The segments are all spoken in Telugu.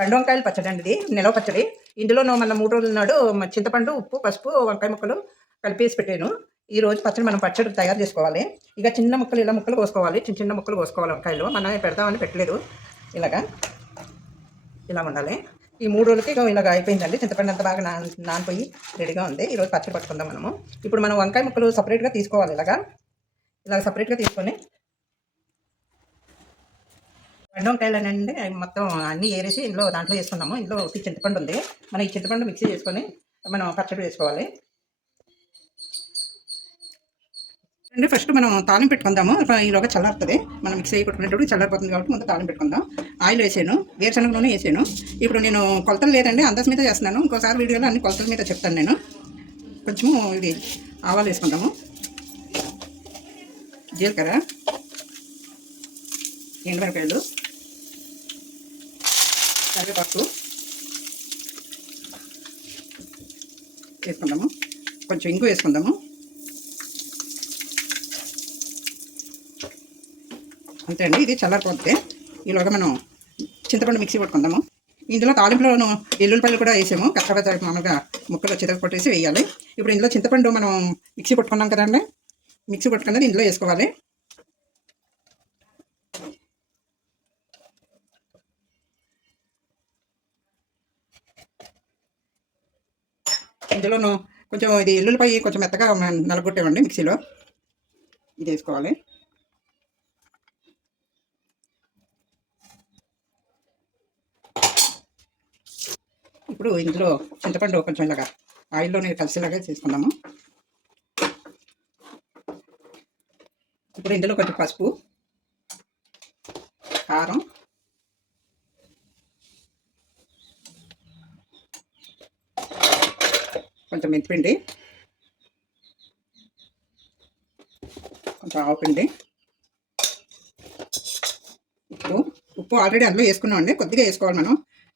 పండు వంకాయలు పచ్చడి అండి, ఇది నిలవ పచ్చడి. ఇందులో మన 3 రోజుల నాడు చింతపండు, ఉప్పు, పసుపు, వంకాయ ముక్కలు కలిపేసి పెట్టాను. ఈ రోజు పచ్చడి తయారు చేసుకోవాలి. ఇక చిన్న ముక్కలు ఇలా ముక్కలు కోసుకోవాలి, చిన్న చిన్న ముక్కలు కోసుకోవాలి. వంకాయలు మనం పెడదామని పెట్టలేదు. ఇలా ఉండాలి. ఈ 3 రోజులకి ఇలాగ అయిపోయిందండి. చింతపండు అంతా బాగా నానిపోయి రెడీగా ఉంది. ఈరోజు పచ్చడి పట్టుకుందాం మనము. ఇప్పుడు మనం వంకాయ ముక్కలు సపరేట్గా తీసుకోవాలి. ఇలాగ సపరేట్గా తీసుకొని పండు వంకాయలనండి మొత్తం అన్నీ ఏరేసి దాంట్లో వేసుకున్నాము. ఇందులో చింతపండు ఉంది. మనం ఈ చింతపండు మిక్సీ చేసుకొని మనం పచ్చడి వేసుకోవాలి అండి. ఫస్ట్ మనం తాలింపు పెట్టుకుందాము. ఈలోగా చల్లారుతుంది. మనం మిక్సీ కొట్టుకునేటప్పుడు చల్లారిపోతుంది కాబట్టి ముందు తాలింపు పెట్టుకుందాం. ఆయిల్ వేసాను, వేరుశనగ నూనె వేసాను. ఇప్పుడు నేను కొలతలు లేదండి, అందాజ మీద చేస్తున్నాను. ఇంకోసారి వీడియోలో అన్ని కొలతల మీద చెప్తాను నేను. కొంచెము ఇది ఆవాలు వేసుకుందాము, జీలకర్ర, ఎండుమిరపకాయలు, కరివేపాకు వేసుకుందాము. కొంచెం ఇంగు వేసుకుందాము. అంతే అండి, ఇది చల్లారిపోతే ఈలోగా మనం చింతపండు మిక్సీ పట్టుకుందాము. ఇందులో తాలింపులోను ఎల్లుల్లిపాయలు కూడా వేసాము. కచ్చపచ్చ మామూలుగా ముక్కలు చితక కొట్టేసి వేయాలి. ఇప్పుడు ఇందులో చింతపండు మనం మిక్సీ పట్టుకున్నాం కదండి, మిక్సీ పట్టుకున్నది ఇందులో వేసుకోవాలి. ఇందులోను కొంచెం ఇది ఎల్లుల్లిపాయ కొంచెం మెత్తగా నలగొట్టామండి మిక్సీలో, ఇది వేసుకోవాలి. ఇప్పుడు ఇందులో చింతపండు కొంచెం ఇలాగా ఆయిల్లోనే కలిసేలాగా చేసుకుందాము. ఇప్పుడు ఇందులో కొంచెం పసుపు, కారం, కొంచెం మెంతిపిండి, కొంచెం ఆవపిండి, ఉప్పు ఆల్రెడీ అందులో వేసుకున్నామండి. కొద్దిగా వేసుకోవాలి,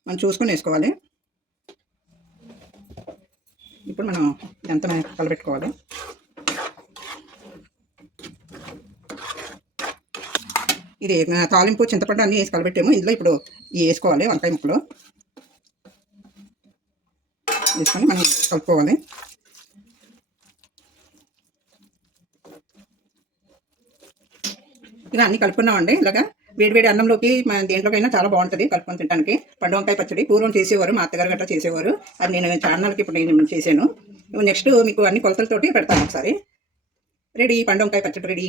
మనం చూసుకొని వేసుకోవాలి. ఇప్పుడు మనం ఎంత కలబెట్టుకోవాలి. ఇది తాలింపు చింతపండు అన్నీ వేసి కలబెట్టాము. ఇందులో ఇప్పుడు ఇవి వేసుకోవాలి. వంకాయ ముక్కలు వేసుకొని మనం కలుపుకోవాలి. ఇక అన్నీ కలుపుకున్నామండి. ఇలాగా వేడివేడి అన్నంలోకి దేంట్లోకైనా చాలా బాగుంటుంది కలుపుకొని తినడానికి. పండు వంకాయ పచ్చడి పూర్వం చేసేవారు, మా అత్తగారు గట్రా చేసేవారు. అది నేను ఛానల్కి ఇప్పుడు నేను చేశాను. నెక్స్ట్ మీకు అన్ని కొలతలతోటి పెడతాను ఒకసారి. రెడీ, పండు వంకాయ పచ్చడి రెడీ.